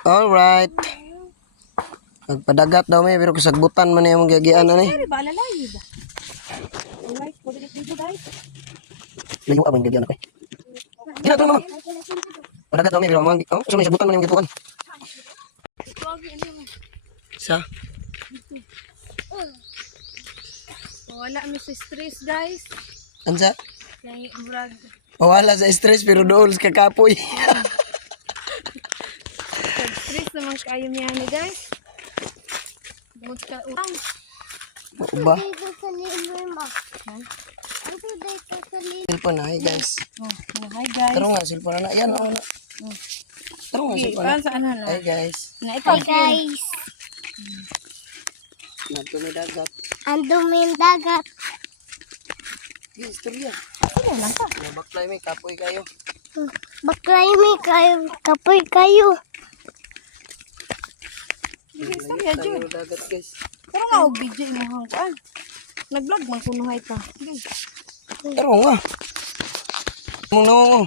Alright. Nagpadagat daw may pero kasagbutan man yung gigian na ni. Layo abang gigian ako. Gina to mama. Padagat daw may pero mang so may sagbutan man yung gituan. Sa wala mi sa stress guys. ansa? Kaya murag Wala sa stress pero dool ka kapoy. stress naman kayo niya ni guys. Bukod ka utang. Ba? Dito sa lima. Ano dito sa lima? Cellphone na, hi guys. Oh, hi guys. Taro nga, cellphone na. Ayan, oh. Taro nga, cellphone na. Saan na? Hi guys. Na ito Hi guys. Nagtumi dagat. Ang duming dagat. Istorya. Sino lang ka? Nabaklay may kapoy kayo. Baklay may kayo. Kapoy kayo. Istorya jud. Dagat guys. Pero nga og video mo hang kuan. Nag-vlog man kuno hay ta. Taro nga. Muno.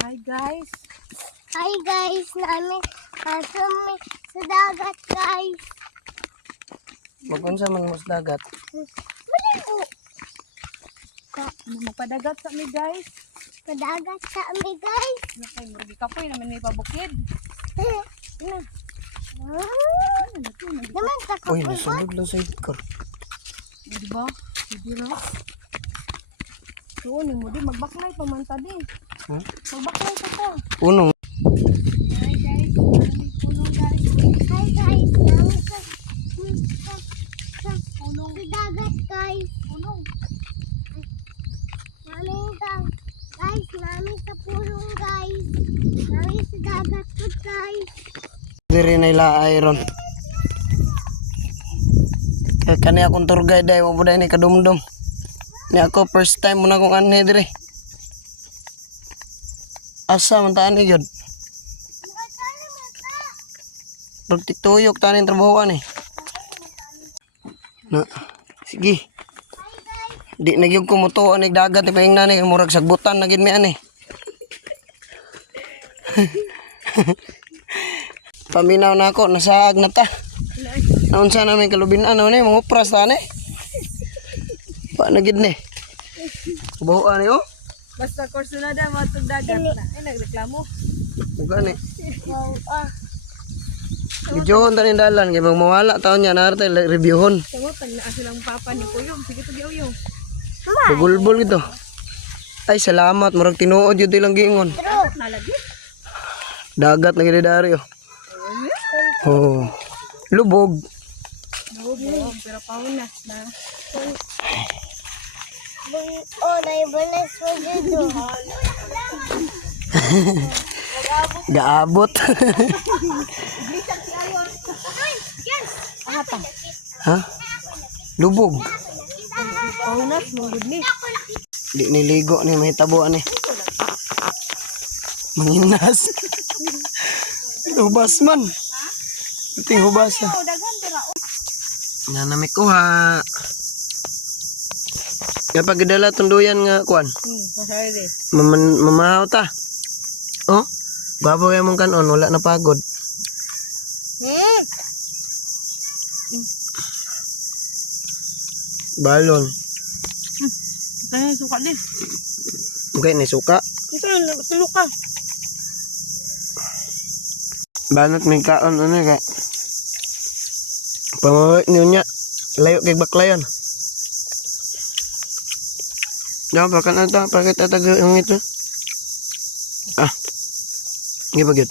Hi guys. Hi guys. Namin kasami sa dagat guys. Magunsa man mo sa dagat. Maligo. Ano magpadagat sa mi guys? Padagat sa amin guys. Nakay murgi kapoy naman ni pabukid. Ina. Naman sa Uy, kapoy ba? nasulog lang sa ikor. Di ba? Di ba? So, ni mo di magbaklay pa man ta di. Hmm? Magbaklay pa ko. Punong. Hi guys. Puno guys. Hi guys. Namin sa dagat guys. Puno. Namin sa guys. Namin sa pulong guys. Namin sa dagat po guys. Diri na ila iron. Kani akong tour guide ay mo buday ni kadumdum. Ni ako first time mo na akong anhe diri. Asa man taan ni gyud. Pagtituyok tanin trabahoan eh. Na, sige. Di nagyog ko mutuan ig dagat ni paing nani murag sagbutan na gid mi ani. Paminaw na ako, nasaag na ta. Naunsa namin kalubinan ano ni mga upras ta ni. Pa na gid ni. Kubuan ni oh. Basta course na da matug dagat na. Ay nagreklamo. Bukan ni. Wow, Gidyohon ta ni dalan kay bang mawala taon nya na arte reviewhon. Tamo tag naa silang papa ni Kuyong. Sige to giuyo. Bugulbol gito. Ay salamat murag tinuod jud ilang giingon. Nalagi. Dagat na gid dari oh. Oh. Lubog. Oo, pero paunas na. oh, naibalas mo dito. Gaabot. Ha? Lubog. Paunas mo gud ni. Di niligo ni mahitabo ni. Manginas. Hubas man. Ting hubas. Na nami kuha. Kapag gidala tunduyan nga kuan. Pasayri. Mamahaw ta. Oh. Gwapo kay mong kanon wala na pagod. Balon. Kaya suka di. Okay, ni suka. Ito tulok ka. Banat may kaon ano kay. Pamawit niyo niya. Layo kay baklayan. Daw pa kan ata pakit ata yung ito. Ah. Gi bagit.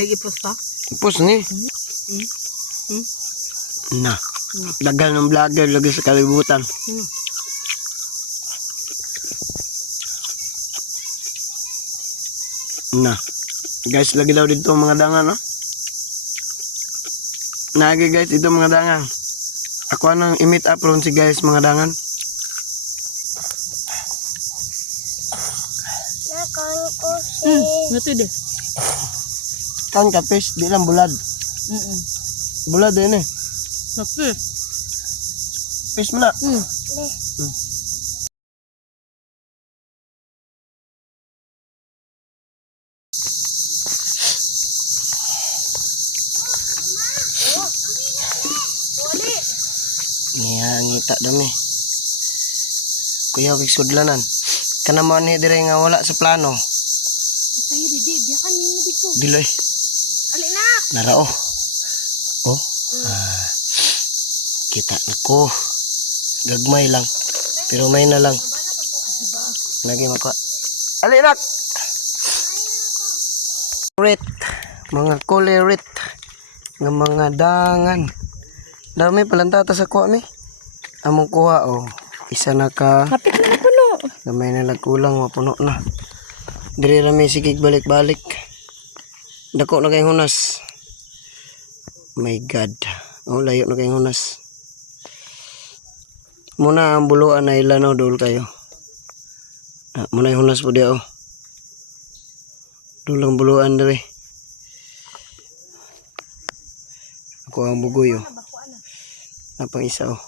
Ay ipos pa. Pus ni. Na. Dagal ng vlogger lagi sa kalibutan. Na. Guys, lagi daw dito mga dangan, no? Nagi guys, ito mga dangan. Ako anang i-meet up ron si guys mga dangan. Nakon ko si... Ngato di. Kan ka fish, di lang bulad. Bula din eh. Napi. Fish mo na. Ngita dami. Kuya, wig sudlanan. Kanaman ni dire nga wala sa plano. Sa'yo, Didi. Biyakan mo dito. Diloy. Ali na. Narao. Oh. Kita na ko. Gagmay lang. Pero may na lang. Lagi mako. Ali nak. Rit. Mga kolerit. Nga mga dangan. Dami palantata sa kuha mi. Among kuha oh. Isa na ka. Kapit na puno. Gamay na nagkulang, mapuno na. Diri rami sigig balik-balik. Dako na kayong hunas. My God. Oh, layo na kayong hunas. Muna ang buluan na ilanaw dul kayo. Muna yung hunas po diya oh. Dulang buluan diri. Ako ang bugoy oh. Napang isa oh.